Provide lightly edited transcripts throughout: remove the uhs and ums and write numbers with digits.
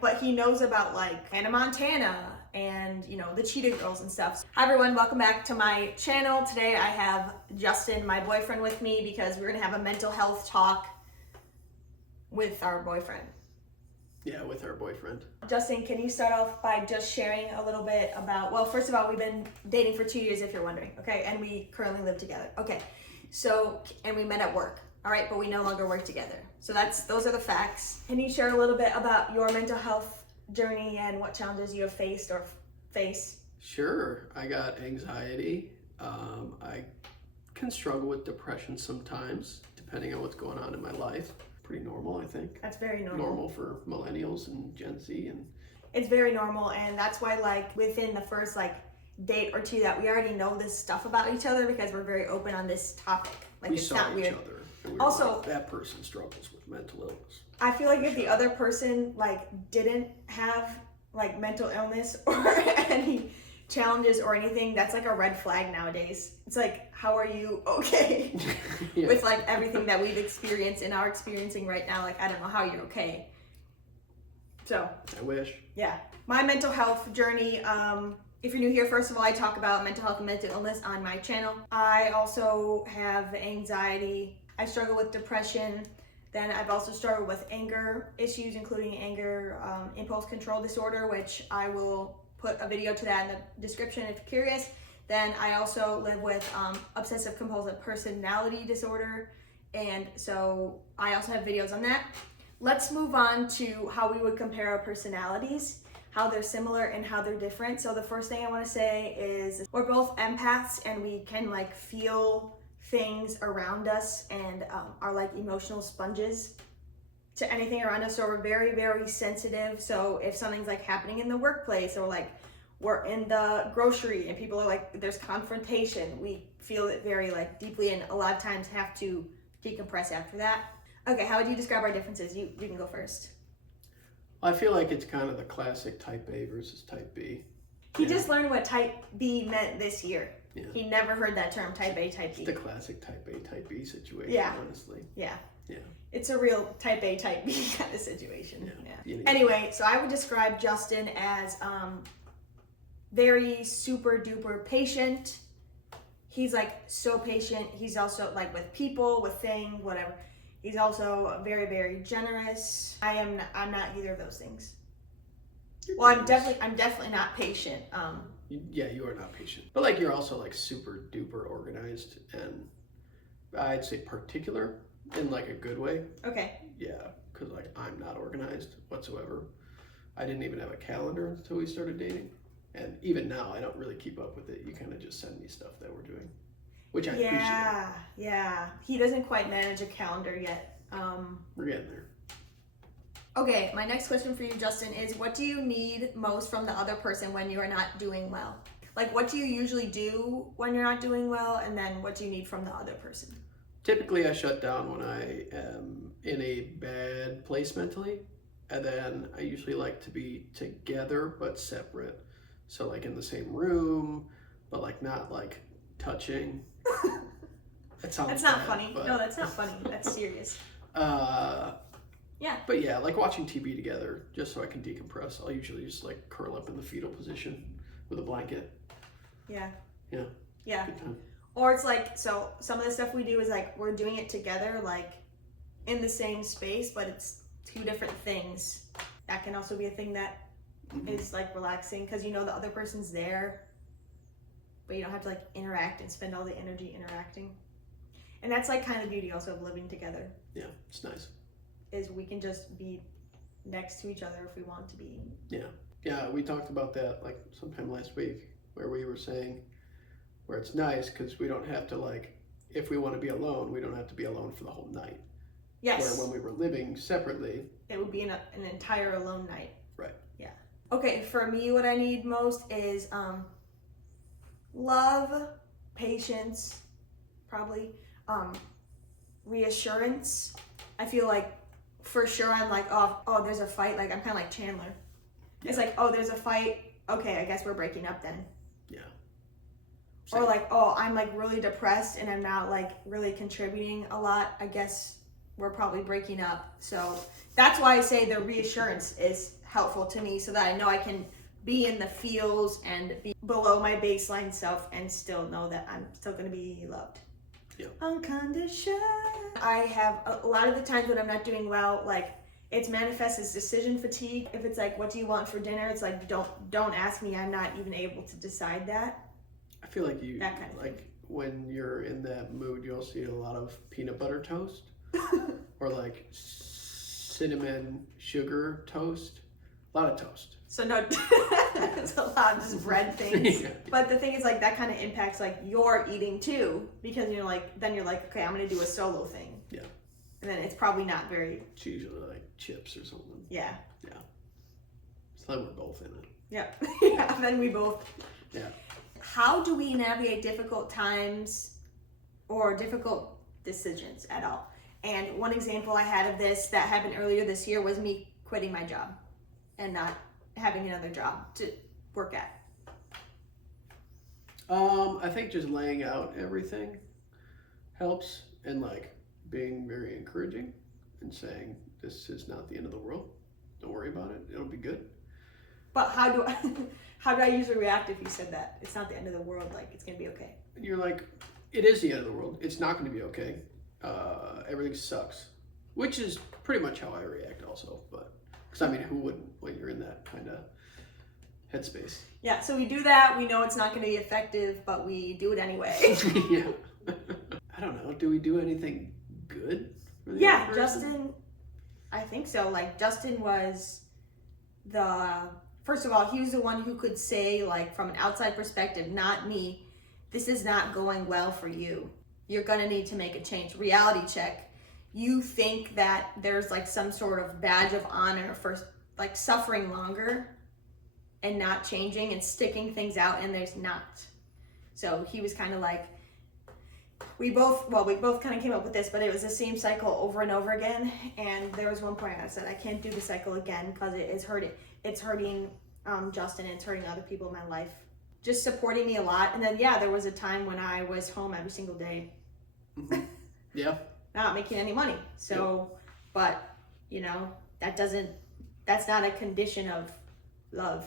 but he knows about like Hannah Montana and, you know, the Cheetah Girls and stuff. Hi everyone, welcome back to my channel. Today I have Justin, my boyfriend, with me because we're gonna have a mental health talk with our boyfriend. Yeah, with our boyfriend. Justin, can you start off by just sharing a little bit about, well, first of all, we've been dating for 2 years, if you're wondering, okay? And we currently live together, okay? So, and we met at work, all right? But we no longer work together. So those are the facts. Can you share a little bit about your mental health journey and what challenges you have faced or face? Sure, I got anxiety. I can struggle with depression sometimes, depending on what's going on in my life. Pretty normal, I think. That's very normal. Normal for millennials and Gen Z. And it's very normal, and that's why, like, within the first like date or two, that we already know this stuff about each other because we're very open on this topic. Like, we it's saw not each weird. other. And we were Also, like, that person struggles with mental illness. I feel like if the other person like didn't have like mental illness or any challenges or anything, that's like a red flag nowadays. It's like, how are you okay? Yeah. With like everything that we've experienced and are experiencing right now? Like, I don't know how you're okay. So I wish. yeah, my mental health journey. If you're new here, first of all, I talk about mental health and mental illness on my channel. I also have anxiety. I struggle with depression. Then I've also struggled with anger issues, including anger impulse control disorder, which I will put a video to that in the description if you're curious. Then I also live with obsessive compulsive personality disorder. And so I also have videos on that. Let's move on to how we would compare our personalities, how they're similar and how they're different. So the first thing I want to say is we're both empaths and we can like feel things around us and are like emotional sponges to anything around us. So we're very, very sensitive. So if something's like happening in the workplace or like we're in the grocery and people are like, there's confrontation, we feel it very like deeply and a lot of times have to decompress after that. Okay, how would you describe our differences? You can go first. I feel like it's kind of the classic type A versus type B. He just learned what type B meant this year. Yeah. He never heard that term, type A, type B. It's the classic type A, type B situation, Yeah. honestly. Yeah. Yeah. It's a real type A, type B kind of situation. Yeah. Anyway, so I would describe Justin as very super duper patient. He's like so patient. He's also like with people, with things, whatever. He's also very, very generous. I'm not either of those things. Well, I'm definitely not patient. Yeah, you are not patient. But like you're also like super duper organized and I'd say particular in like a good way. Okay. Yeah, because like I'm not organized whatsoever. I didn't even have a calendar until we started dating. And even now I don't really keep up with it. You kind of just send me stuff that we're doing, which I appreciate. Yeah. He doesn't quite manage a calendar yet. We're getting there. Okay, my next question for you, Justin, is what do you need most from the other person when you are not doing well? Like, what do you usually do when you're not doing well, and then what do you need from the other person? Typically, I shut down when I am in a bad place mentally, and then I usually like to be together but separate. So, like in the same room, but like not like touching. That sounds That's not bad, funny. but... No, that's not funny. That's serious. Yeah. But yeah, like watching TV together, just so I can decompress. I'll usually just like curl up in the fetal position with a blanket. Yeah. Yeah. Yeah. Good time. Or it's like, so some of the stuff we do is like we're doing it together, like in the same space, but it's two different things. That can also be a thing that is like relaxing because you know the other person's there, but you don't have to like interact and spend all the energy interacting. And that's like kind of the beauty also of living together. Yeah, it's nice. Is we can just be next to each other if we want to be. Yeah, we talked about that like sometime last week where we were saying where it's nice because we don't have to like, if we want to be alone, we don't have to be alone for the whole night. Yes. Where when we were living separately, it would be an entire alone night. Right. Yeah. Okay, for me, what I need most is love, patience, probably, reassurance. I feel like for sure I'm like, oh, there's a fight. Like, I'm kind of like Chandler. Yeah. It's like, oh, there's a fight. Okay, I guess we're breaking up then. Yeah. Same. Or like, oh, I'm like really depressed and I'm not like really contributing a lot. I guess we're probably breaking up. So that's why I say the reassurance is helpful to me so that I know I can be in the feels and be below my baseline self and still know that I'm still going to be loved. Yeah. Unconditional. I have a lot of the times when I'm not doing well, like it's manifests as decision fatigue. If it's like, what do you want for dinner? It's like, don't ask me. I'm not even able to decide that. I feel like you, That kind of like when you're in that mood, you'll see a lot of peanut butter toast or like cinnamon sugar toast. A lot of toast. So no, it's a lot of just bread things. Yeah. But the thing is, like, that kind of impacts like your eating too, because you're like, okay, I'm gonna do a solo thing. Yeah. And then it's probably not very. It's usually like chips or something. Yeah. Yeah. So then we're both in it. Yeah. Yeah. And then we both. Yeah. How do we navigate difficult times or difficult decisions at all? And one example I had of this that happened earlier this year was me quitting my job and not having another job to work at. I think just laying out everything helps, and like being very encouraging and saying this is not the end of the world. Don't worry about it. It'll be good. But how do I usually react if you said that? It's not the end of the world, like it's gonna be okay. And you're like, it is the end of the world. It's not going to be okay. Everything sucks, which is pretty much how I react also. But because I mean, who wouldn't when you're in that kind of headspace? Yeah, so we do that. We know it's not going to be effective, but we do it anyway. Yeah. I don't know. Do we do anything good? For the Yeah, other person? Justin, I think so. Like, Justin was first of all, he was the one who could say, like, from an outside perspective, not me, this is not going well for you. You're going to need to make a change. Reality check. You think that there's, like, some sort of badge of honor for, like, suffering longer and not changing and sticking things out, and there's not. So he was kind of like, we both kind of came up with this, but it was the same cycle over and over again. And there was one point I said, I can't do the cycle again because it is hurting. It's hurting Justin, and it's hurting other people in my life. Just supporting me a lot. And then, yeah, there was a time when I was home every single day. Mm-hmm. Yeah. Not making any money. So, but, you know, that's not a condition of love.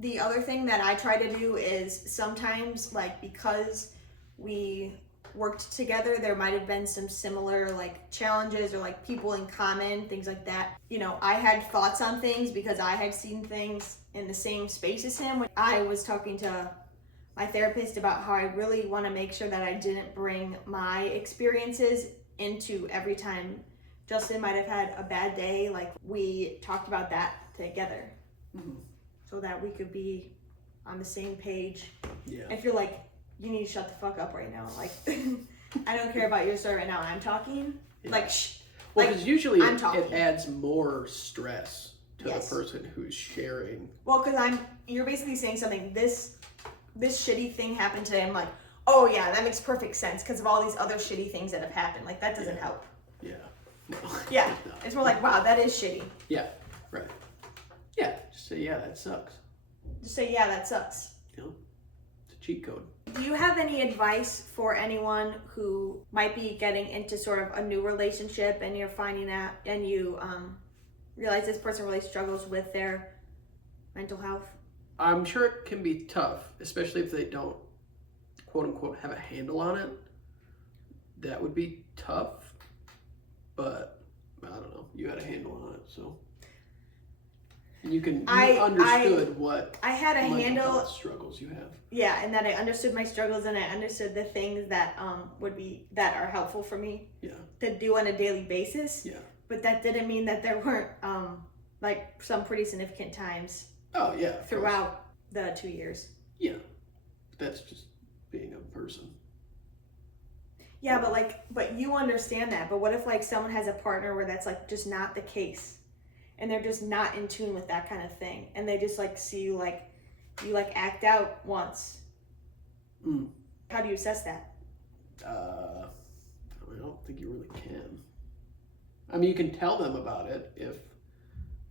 The other thing that I try to do is sometimes, like, because we worked together, there might have been some similar, like, challenges or, like, people in common, things like that. You know, I had thoughts on things because I had seen things in the same space as him. When I was talking to my therapist about how I really want to make sure that I didn't bring my experiences into every time Justin might have had a bad day. Like, we talked about that together. Mm-hmm. So that we could be on the same page. Yeah. If you're like, you need to shut the fuck up right now. Like, I don't care about your story right now. I'm talking. Yeah. Like, shh. Well, like, because usually I'm it talking. adds more stress to Yes. the person who's sharing. Well, because you're basically saying something. This shitty thing happened today. I'm like, oh yeah, that makes perfect sense because of all these other shitty things that have happened. Like, that doesn't help. Yeah. No. Yeah. No. It's more like, wow, that is shitty. Yeah. Right. Yeah. Just say, yeah, that sucks. Just say, yeah, that sucks. You know, it's a cheat code. Do you have any advice for anyone who might be getting into sort of a new relationship and you're finding out and you realize this person really struggles with their mental health? I'm sure it can be tough, especially if they don't, quote unquote, have a handle on it. That would be tough, but I don't know. You had a handle on it, so. And you understood what I had a mental handle, health struggles you have. yeah, and that I understood my struggles and I understood the things that that are helpful for me Yeah. to do on a daily basis. Yeah. But that didn't mean that there weren't like some pretty significant times Oh yeah. Of course. throughout the 2 years. Yeah. That's just being a person. Yeah, but you understand that. But what if like someone has a partner where that's like just not the case, and they're just not in tune with that kind of thing, and they just like see you like act out once. Mm. How do you assess that? I don't think you really can. I mean, you can tell them about it if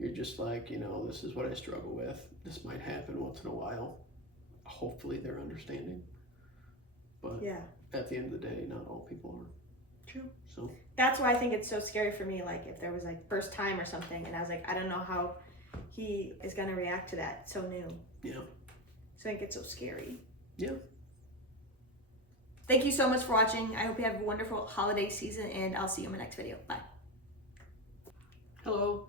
you're just like, you know, this is what I struggle with. This might happen once in a while. Hopefully they're understanding. But Yeah. at the end of the day, not all people are. True. So That's why I think it's so scary for me. Like if there was like first time or something, and I was like, I don't know how he is gonna react to that. So new. yeah. So I think it's so scary. Yeah. Thank you so much for watching. I hope you have a wonderful holiday season, and I'll see you in my next video. Bye. Hello.